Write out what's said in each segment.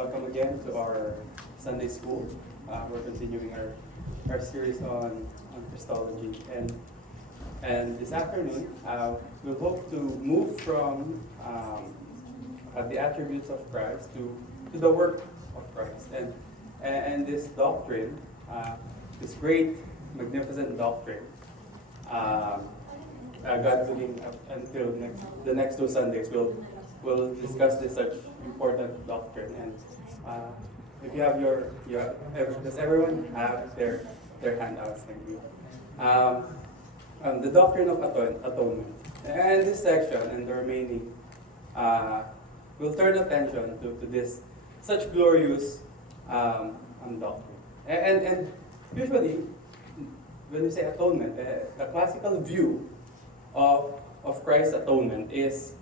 Welcome again to our Sunday school. We're continuing our series on Christology. And this afternoon, we'll hope to move from the attributes of Christ to the work of Christ. And this doctrine, this great, magnificent doctrine, God willing, up until the next two Sundays, we'll discuss this such important doctrine. And if you have does everyone have their handouts? Thank you. The doctrine of atonement. And this section and the remaining, will turn attention to this such glorious doctrine. And usually, when we say atonement, the classical view of Christ's atonement is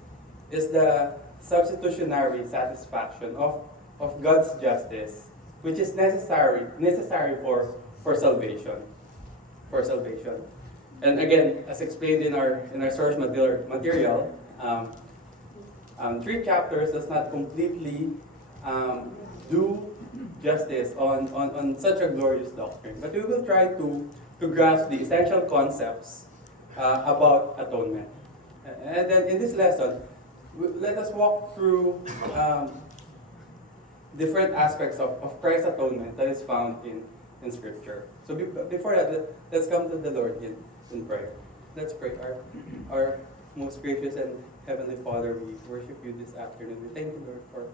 the substitutionary satisfaction of God's justice, which is necessary for salvation. For salvation. And again, as explained in our source material, 3 chapters does not completely do justice on such a glorious doctrine. But we will try to grasp the essential concepts about atonement. And then in this lesson, let us walk through different aspects of Christ's atonement that is found in Scripture. So before that, let's come to the Lord in prayer. Let's pray. Our most gracious and Heavenly Father, we worship you this afternoon. We thank you, Lord, for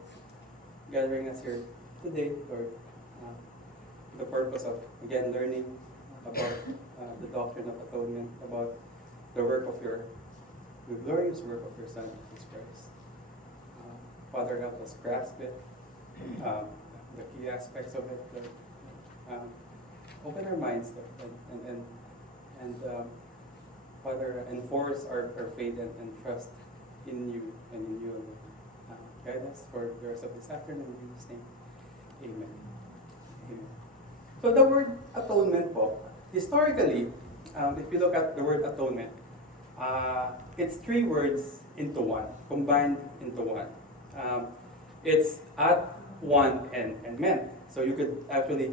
gathering us here today, Lord, the purpose of, again, learning about the doctrine of atonement, about the glorious work of your Son, Jesus Christ. Father, help us grasp it, the key aspects of it, open our minds, Lord, and Father, enforce our faith and trust in you and in you alone. Guide us for the rest of this afternoon. In Jesus' name, amen. Amen. So the word atonement po, historically, if you look at the word atonement, it's 3 words into one, combined into one. It's at, one, and meant. So you could actually,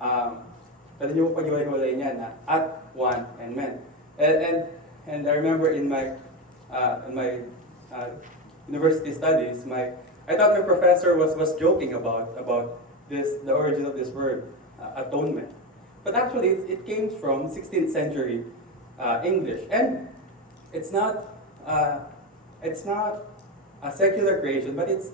pwede nyo pag-iwalay niya na at, one, and meant. And I remember in my university studies, I thought my professor was joking about this, the origin of this word, atonement. But actually, it came from 16th century English, and it's not a secular creation, but it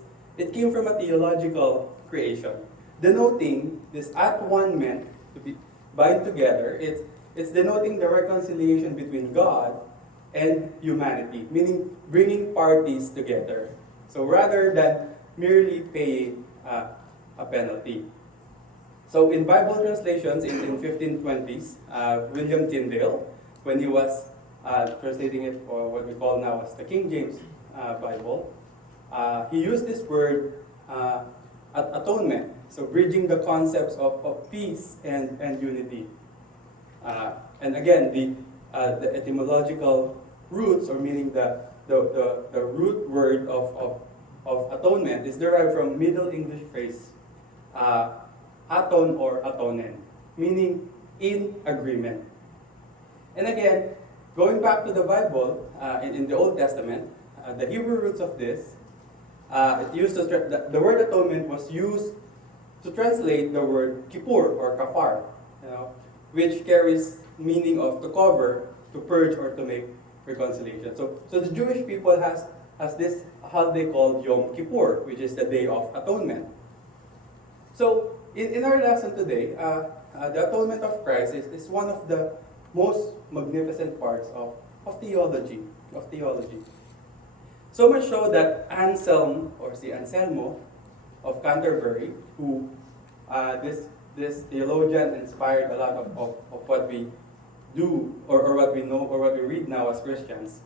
came from a theological creation, denoting this at one meant to be bind together. It's denoting the reconciliation between God and humanity, meaning bringing parties together. So rather than merely paying a penalty. So in Bible translations in 1520s, William Tyndale, when he was translating it for what we call now as the King James Bible, he used this word atonement, so bridging the concepts of peace and unity. And again, the etymological roots, or meaning the root word of atonement, is derived from Middle English phrase aton or atonen, meaning in agreement. And again, going back to the Bible, in the Old Testament, the Hebrew roots of this, the word atonement was used to translate the word kippur or kafar, which carries meaning of to cover, to purge, or to make reconciliation. So the Jewish people has this holiday called Yom Kippur, which is the Day of Atonement. So in our lesson today, the atonement of Christ is one of the most magnificent parts of theology. So much so that Anselmo of Canterbury, who this theologian inspired a lot of what we do or what we know or what we read now as Christians.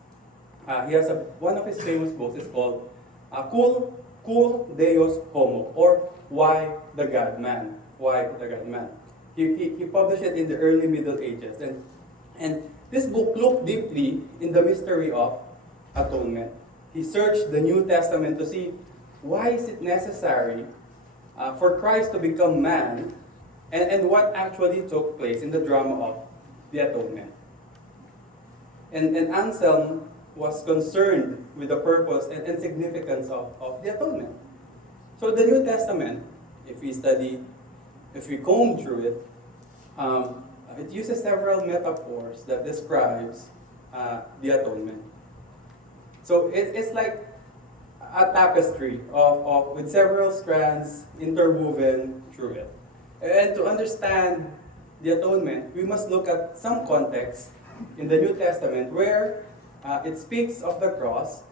He has one of his famous books is called Cur Deus Homo, or Why the God Man. Why the God Man. He published it in the early Middle Ages, and this book looked deeply in the mystery of atonement. He searched the New Testament to see why is it necessary for Christ to become man, and what actually took place in the drama of the atonement. And Anselm was concerned with the purpose and significance of the atonement. So the New Testament, if we comb through it, it uses several metaphors that describes the atonement. So it's like a tapestry with several strands interwoven through it. And to understand the atonement, we must look at some context in the New Testament where it speaks of the cross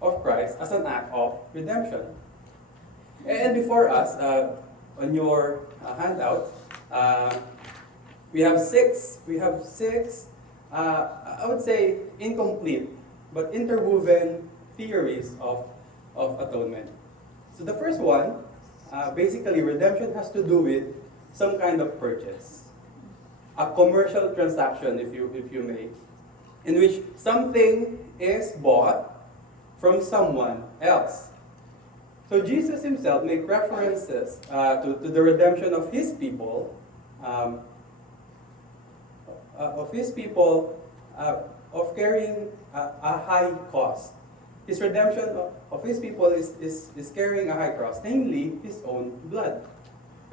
of Christ as an act of redemption. And before us, on your handout, we have six, I would say incomplete, but interwoven theories of atonement. So the first one, basically redemption has to do with some kind of purchase. A commercial transaction, if you may, in which something is bought from someone else. So Jesus himself made references to the redemption of his people, of carrying a high cost. His redemption of his people is carrying a high cost, namely his own blood.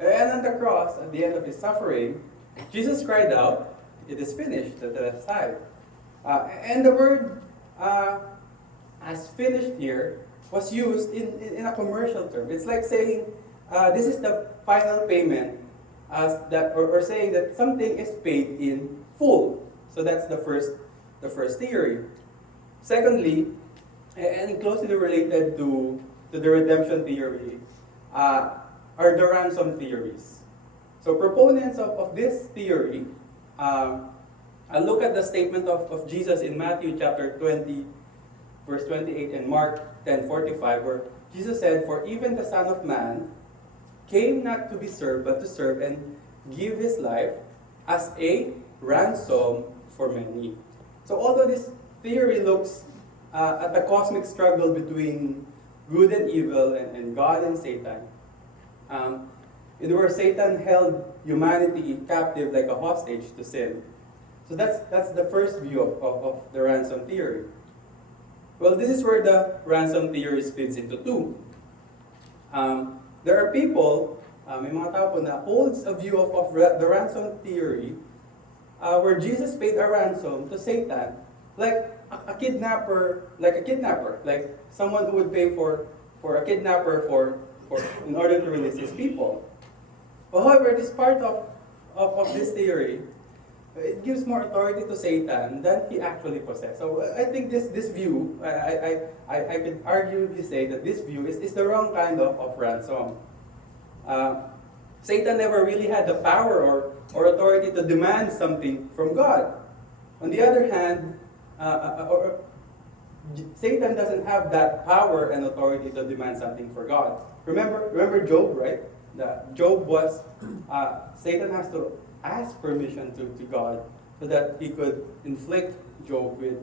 And on the cross, at the end of his suffering, Jesus cried out, "It is finished," to the side. And the word as finished here was used in a commercial term. It's like saying, this is the final payment, or saying that something is paid in full. So that's the first theory. Secondly, and closely related to the redemption theory, are the ransom theories. So proponents of this theory, I look at the statement of Jesus in Matthew chapter 20, verse 28, and Mark 10:45, where Jesus said, "For even the Son of Man came not to be served, but to serve and give his life as a ransom for many." So although this theory looks at the cosmic struggle between good and evil, and God and Satan, in where Satan held humanity captive like a hostage to sin. So that's the first view of the ransom theory. Well, this is where the ransom theory splits into two. There are people, may mga tao po na holds a view of the ransom theory, where Jesus paid a ransom to Satan, like a kidnapper, like someone who would pay for a kidnapper in order to release his people. However, this part of this theory, it gives more authority to Satan than he actually possesses. So I think this view, I could arguably say that this view is the wrong kind of ransom. Satan never really had the power or authority to demand something from God. On the other hand, Satan doesn't have that power and authority to demand something for God. Remember Job, right? Job was, Satan has to ask permission to God so that he could inflict Job with,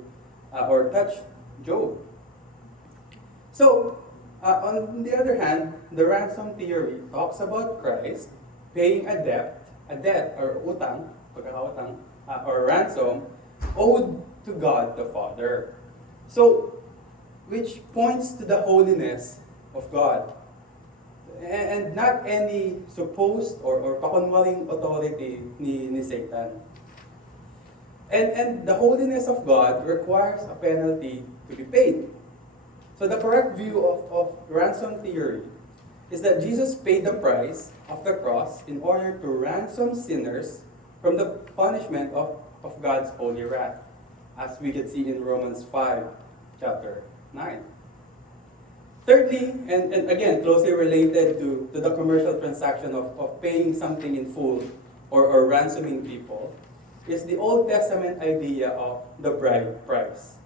or touch Job. So, on the other hand, the ransom theory talks about Christ paying a debt or utang, pagkakautang, or ransom, owed to God the Father. So, which points to the holiness of God. And not any supposed or pakunwaling authority ni Satan. And the holiness of God requires a penalty to be paid. So the correct view of ransom theory is that Jesus paid the price of the cross in order to ransom sinners from the punishment of God's holy wrath, as we can see in Romans 5, chapter 9. Thirdly, and again, closely related to the commercial transaction of paying something in full or ransoming people, is the Old Testament idea of the bride price.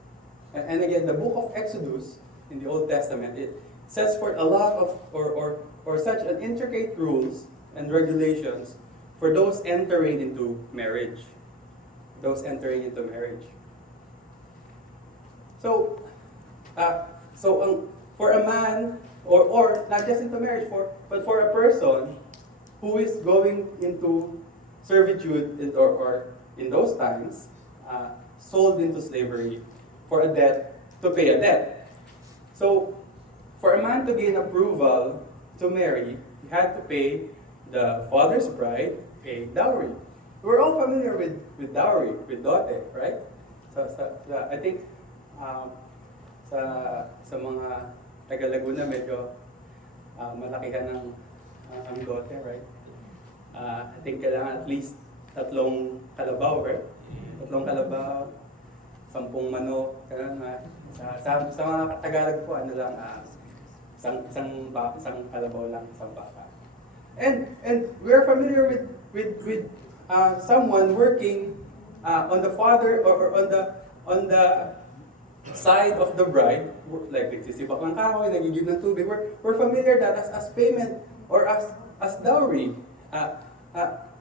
And again, the book of Exodus in the Old Testament, it sets forth a lot of, or such an intricate rules and regulations for those entering into marriage. So, for a man, or not just into marriage, but for a person who is going into servitude or in those times, sold into slavery for a debt, to pay a debt. So, for a man to gain approval to marry, he had to pay the father's bride a dowry. We're all familiar with dowry, with dote, right? I think sa mga taga Laguna medyo malakihan ng ang dote, right? I think kailangan at least 3 kalabaw, right? 3 kalabaw, 10 manok, sa mga Tagalog po, ano lang, isang kalabaw lang, isang baka. And we're familiar with someone working on the father or on the side of the bride, like nagsisibak ng kahoy, nagigib ng tubig. We're familiar that as payment or as dowry.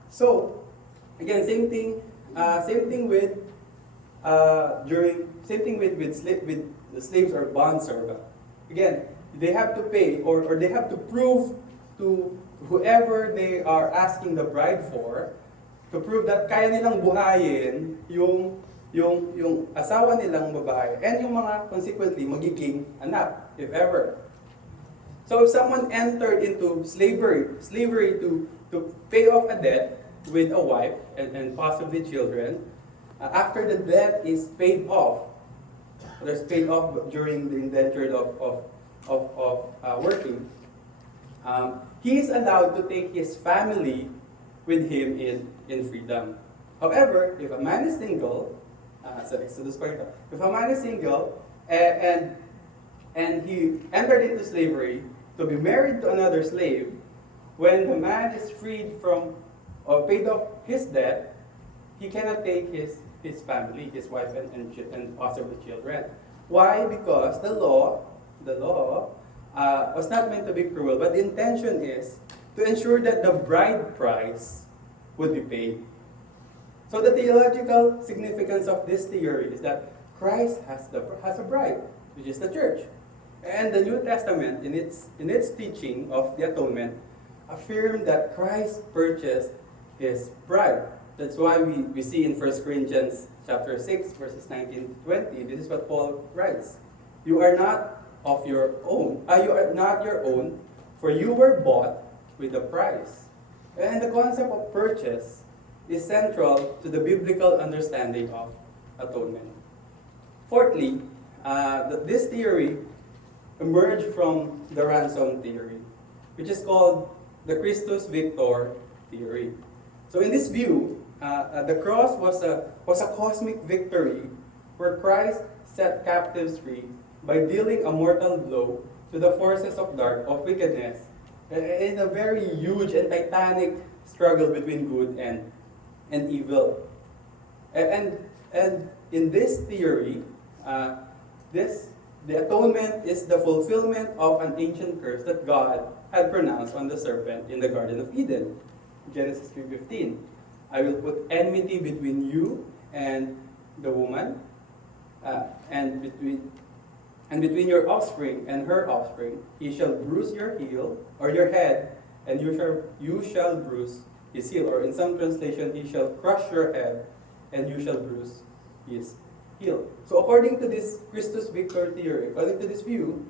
So again, same thing with the slaves or bond servant. Again, they have to pay or they have to prove to whoever they are asking the bride for, to prove that kaya nilang buhayin yung asawa nilang babae and yung mga consequently magiging anak, if ever. So if someone entered into slavery to pay off a debt with a wife and possibly children, after the debt is paid off, there's paid off during the indenture of working, he is allowed to take his family with him in freedom. However, if a man is single, if a man is single and he entered into slavery to be married to another slave, when the man is freed from or paid off his debt, he cannot take his family, his wife and possibly children. Why? Because the law was not meant to be cruel, but the intention is to ensure that the bride price would be paid. So the theological significance of this theory is that Christ has a bride, which is the church. And the New Testament, in its teaching of the atonement, affirmed that Christ purchased his bride. That's why we see in 1 Corinthians chapter 6, verses 19 to 20, this is what Paul writes. You are not of your own. You are not your own, for you were bought with a price. And the concept of purchase is central to the biblical understanding of atonement. Fourthly, this theory emerged from the ransom theory, which is called the Christus Victor theory. So in this view, the cross was a cosmic victory where Christ set captives free by dealing a mortal blow to the forces of wickedness in a very huge and titanic struggle between good and evil. And in this theory, the atonement is the fulfillment of an ancient curse that God had pronounced on the serpent in the Garden of Eden. Genesis 3:15. I will put enmity between you and the woman, and between your offspring and her offspring. He shall bruise your heel or your head, and you shall bruise his heel. Or in some translation, he shall crush your head, and you shall bruise his heel. So according to this Christus Victor theory, according to this view,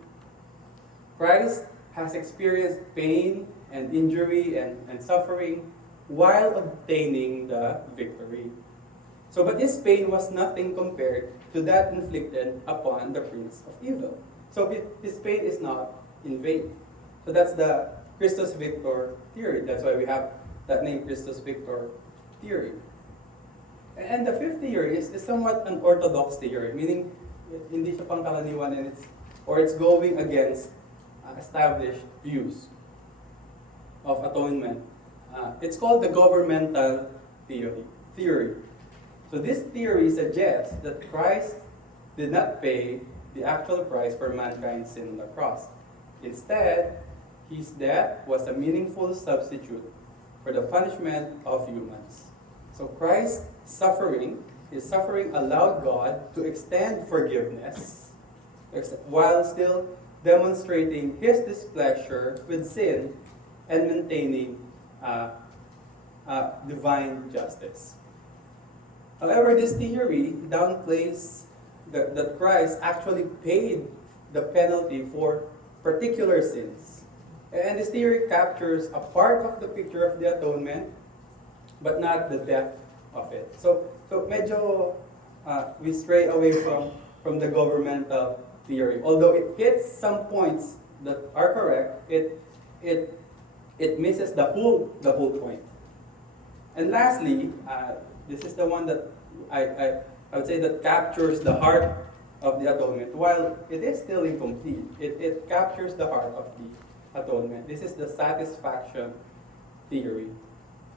Christ has experienced pain and injury and suffering while obtaining the victory. So, but his pain was nothing compared to that inflicted upon the prince of evil. So his pain is not in vain. So that's the Christus Victor theory. That's why we have that name, Christus Victor theory. And the fifth theory is somewhat an orthodox theory, meaning hindi siya pangkaraniwan and it's going against established views of atonement. It's called the governmental theory. So this theory suggests that Christ did not pay the actual price for mankind's sin on the cross. Instead, his death was a meaningful substitute for the punishment of humans. So Christ's his suffering allowed God to extend forgiveness while still demonstrating his displeasure with sin and maintaining divine justice. However, this theory downplays that Christ actually paid the penalty for particular sins. And this theory captures a part of the picture of the atonement, but not the depth of it. So medyo we stray away from the governmental theory. Although it hits some points that are correct, it misses the whole point. And lastly, this is the one that I would say that captures the heart of the atonement. While it is still incomplete, it captures the heart of the atonement. This is the satisfaction theory.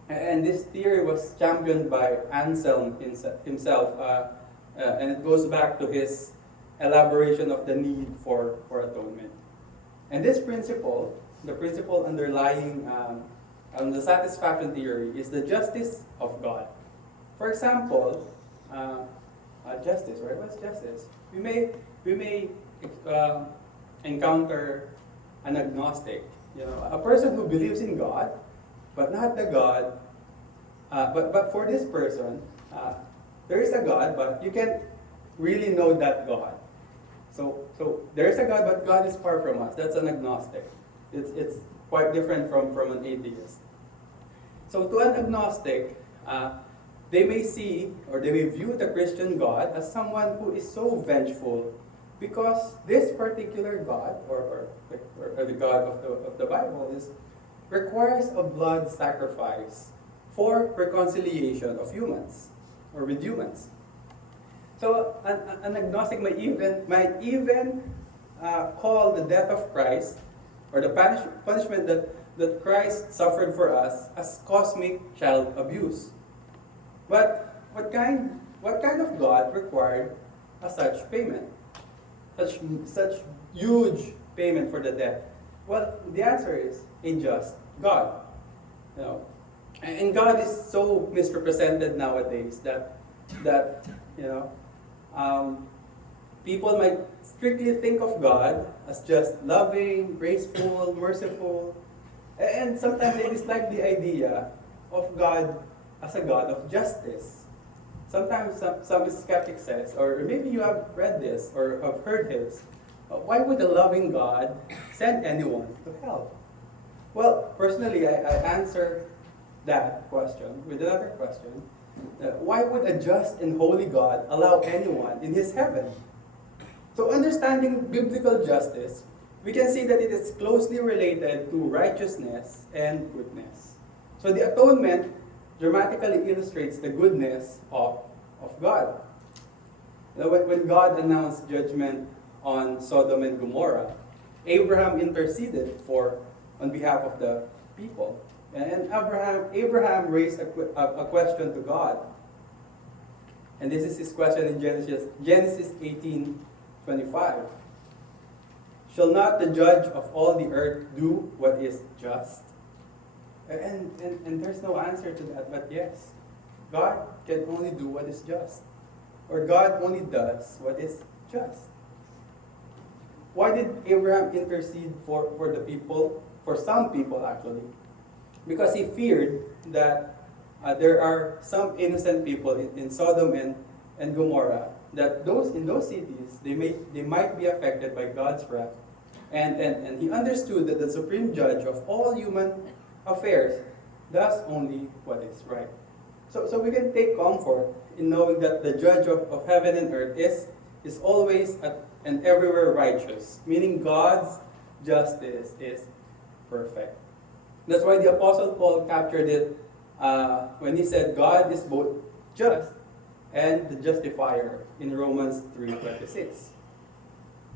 And this theory was championed by Anselm himself, and it goes back to his elaboration of the need for atonement. And this principle, the principle underlying the satisfaction theory, is the justice of God. For example, justice, right? What's justice? We may encounter an agnostic, a person who believes in God, but not the God. But for this person, there is a God, but you can't really know that God. So there is a God, but God is far from us. That's an agnostic. It's quite different from an atheist. So to an agnostic, they may see or they may view the Christian God as someone who is so vengeful because this particular God, or the God of the Bible, requires a blood sacrifice for reconciliation of humans or with humans. So an agnostic might even call the death of Christ or the punishment that Christ suffered for us as cosmic child abuse. But what kind of God required such payment, such huge payment for the debt? Well, the answer is a just God. And God is so misrepresented nowadays that people might strictly think of God as just loving, graceful, merciful, and sometimes they dislike the idea of God as a God of justice. Sometimes some skeptic says, or maybe you have read this or have heard this, why would a loving God send anyone to hell? Well, personally, I answer that question with another question. Why would a just and holy God allow anyone in his heaven? So understanding biblical justice, we can see that it is closely related to righteousness and goodness. So the atonement dramatically illustrates the goodness of God. When God announced judgment on Sodom and Gomorrah, Abraham interceded on behalf of the people. And Abraham raised a question to God. And this is his question in Genesis 18:25. Shall not the judge of all the earth do what is just? And there's no answer to that, but yes. God can only do what is just. Or God only does what is just. Why did Abraham intercede for the people? For some people, actually. Because he feared that there are some innocent people in Sodom and Gomorrah, that in those cities, they might be affected by God's wrath. And he understood that the supreme judge of all human affairs does only what is right. So we can take comfort in knowing that the judge of heaven and earth is always and everywhere righteous, meaning God's justice is perfect. That's why the Apostle Paul captured it when he said God is both just and the justifier in Romans 3:26.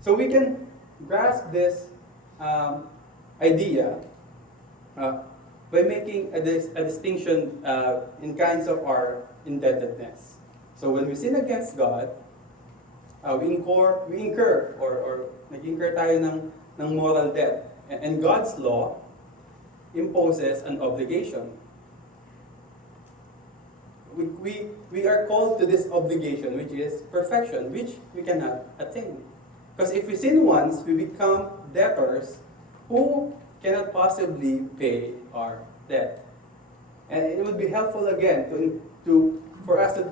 So we can grasp this idea by making a distinction in kinds of our indebtedness. So when we sin against God, we incur or nag-incur tayo ng moral debt. And God's law imposes an obligation. We are called to this obligation, which is perfection, which we cannot attain. Because if we sin once, we become debtors who cannot possibly pay our debt. And it would be helpful again for us to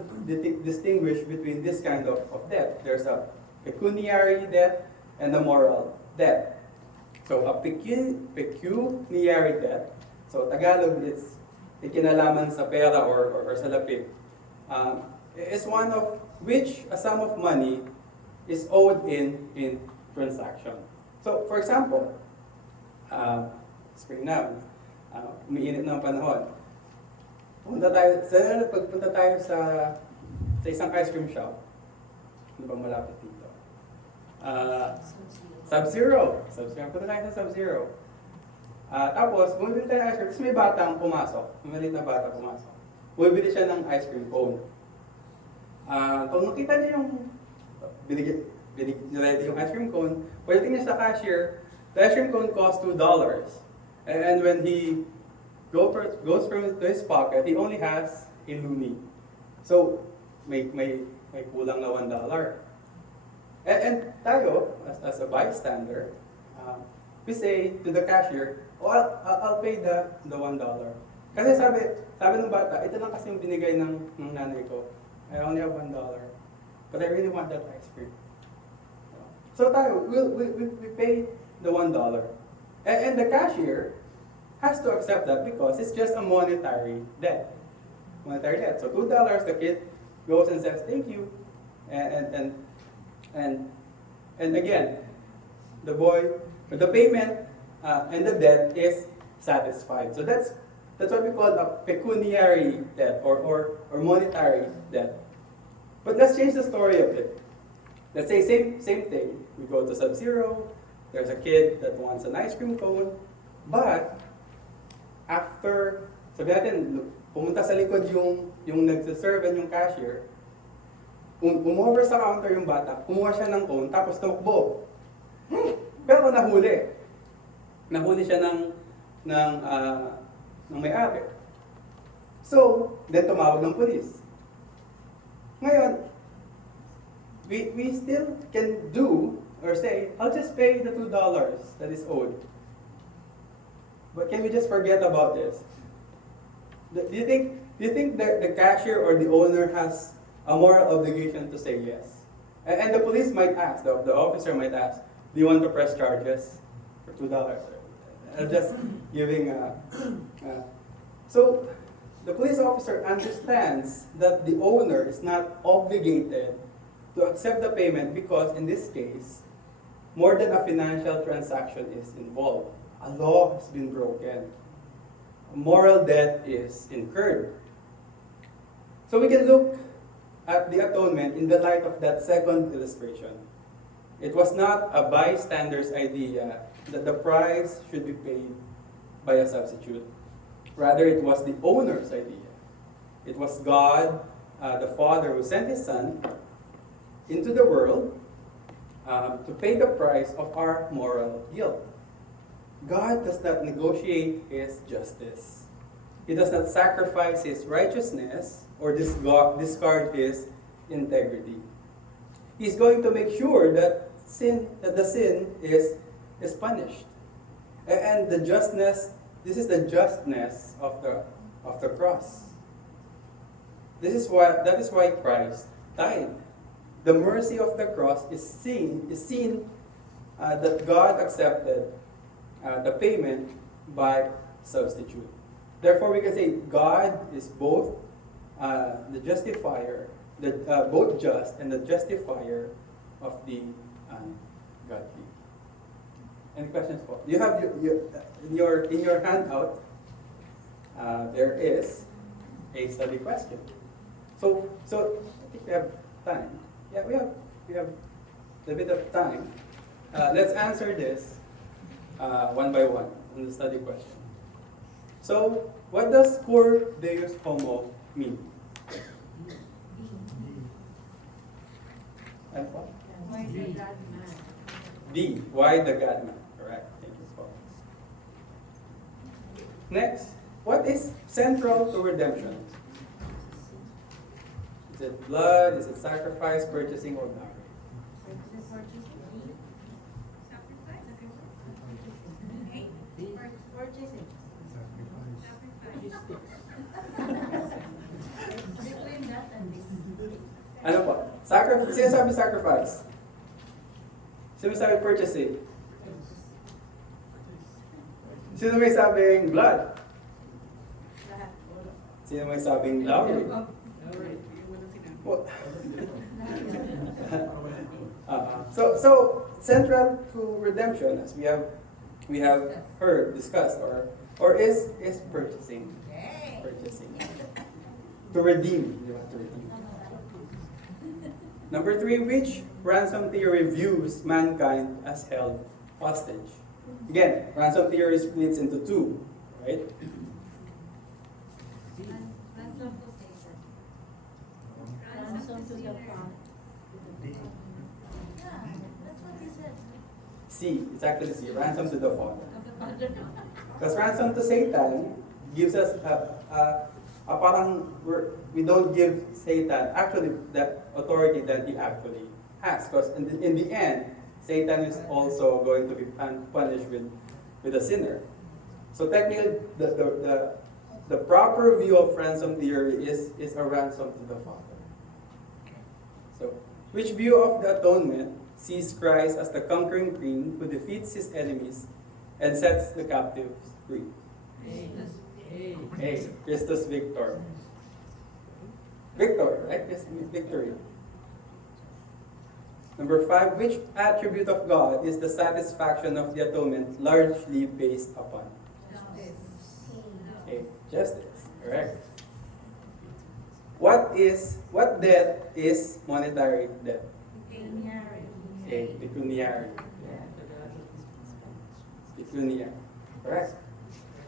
distinguish between this kind of debt. There's a pecuniary debt and a moral debt. So a pecuniary debt, so Tagalog, it's ikinalaman sa pera or salapi, is one of which a sum of money is owed in transaction. So for example, spring na, umiinit na ang panahon. Pagpunta tayo sa isang ice cream shop. Ano bang malapit dito? Sub-Zero. Punta tayo sa Sub-Zero. Tapos, bumibili tayo ng ice cream. Tapos may batang pumasok. May maliit na bata pumasok. Bumibili siya ng ice cream cone. Kung nakita niya yung ready yung ice cream cone, pagdating niya sa cashier, the ice cream cone costs $2. And when he goes from to his pocket, he only has a loonie. So, may kulang na $1. And tayo, as a bystander, we say to the cashier, oh, I'll pay the $1. Kasi sabi ng bata, ito lang kasi yung binigay ng nanay ko. I only have $1. But I really want that ice cream. So tayo, we pay the $1. And the cashier has to accept that because it's just a monetary debt. So $2, the kid goes and says, thank you. And again, the payment and the debt is satisfied. So that's what we call a pecuniary debt or monetary debt. But let's change the story a bit. Let's say same thing. We go to Sub-Zero. There's a kid that wants an ice cream cone, but after, sabi natin, pumunta sa likod yung nagsiserve and yung cashier, umover sa counter yung bata, kumuha siya ng cone, tapos tumakbo. Pero nahuli. Nahuli siya ng may-ari. So, then tumawag ng pulis. Ngayon, we still can do or say, I'll just pay the $2 that is owed. But can we just forget about this? Do you think that the cashier or the owner has a moral obligation to say yes? And the police might ask, the officer might ask, do you want to press charges for $2? Just giving so the police officer understands that the owner is not obligated to accept the payment because in this case, more than a financial transaction is involved. A law has been broken. A moral debt is incurred. So we can look at the atonement in the light of that second illustration. It was not a bystander's idea that the price should be paid by a substitute. Rather, it was the owner's idea. It was God, the Father, who sent His Son into the world to pay the price of our moral guilt. God does not negotiate His justice. He does not sacrifice His righteousness or discard His integrity. He's going to make sure that the sin is punished. And the justness, this is the justness of the cross. That is why Christ died. The mercy of the cross is seen that God accepted the payment by substitute. Therefore, we can say God is both the justifier, both just and the justifier of the ungodly. Any questions, Paul? You have in your handout. There is a study question. So I think we have time. Yeah, we have a bit of time. Let's answer this one by one in the study question. So, what does cur Deus homo mean? And what? Why the God man? D. Why the God man? Correct. Thank you, Paul. Next, what is central to redemption? Is it blood? Is it sacrifice, purchasing, or marriage? Sino sabi sacrifice? Sino sabi purchasing? Sino may sabing blood? Lahat. Sino may sabing dowry? What? So central to redemption, as we have heard, discussed, or is purchasing. Purchasing. To redeem. You have to redeem. Number 3, which ransom theory views mankind as held hostage? Again, ransom theory splits into 2, right? Ransom to Satan. Ransom to the Father. Yeah, that's what he said. C, it's actually C, ransom to the Father. Of the Father. Because ransom to Satan gives us a parang we don't give Satan actually the authority that he actually has. Because in the end, Satan is also going to be punished with a sinner. So technically, the proper view of ransom theory is a ransom to the Father. So, which view of the atonement sees Christ as the conquering king who defeats his enemies and sets the captives free? A. Christus Victor. Victor, right? Yes, victory. Number 5, which attribute of God is the satisfaction of the atonement largely based upon? A. Justice. Correct. What debt is monetary debt? A. Pecuniary. Pecuniary. Correct.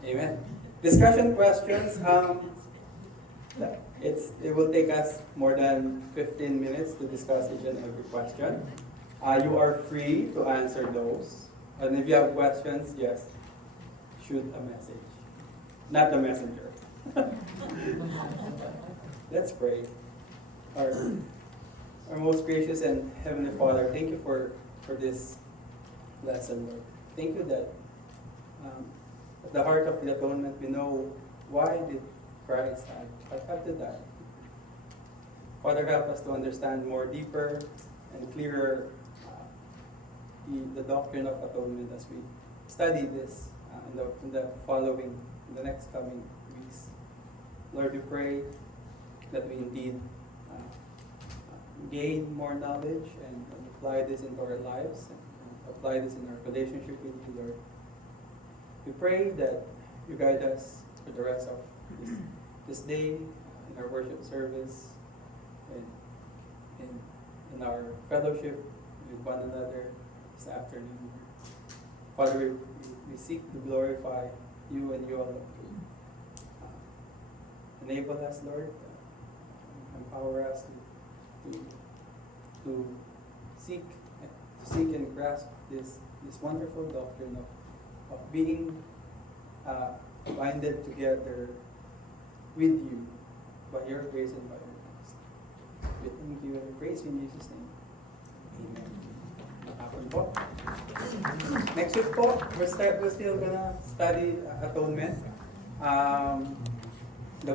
Amen. Discussion questions. It will take us more than 15 minutes to discuss each and every question. You are free to answer those. And if you have questions, yes, shoot a message. Not the messenger. Let's pray. Our most gracious and Heavenly Father, thank you for this lesson, Lord. Thank you that at the heart of the atonement, we know why did Christ have to die. Father, help us to understand more deeper and clearer the doctrine of atonement as we study this in the next coming weeks. Lord, we pray that we indeed gain more knowledge and apply this into our lives and apply this in our relationship with you, Lord. We pray that you guide us for the rest of this day, in our worship service, and in our fellowship with one another this afternoon. Father, we seek to glorify you and you alone. Enable us, Lord. Empower us to seek and grasp this wonderful doctrine of being binded together with you by your grace and by your mercy. We thank you and praise you in Jesus' name. Amen. Hapon po. Next week po, we're still gonna study atonement. The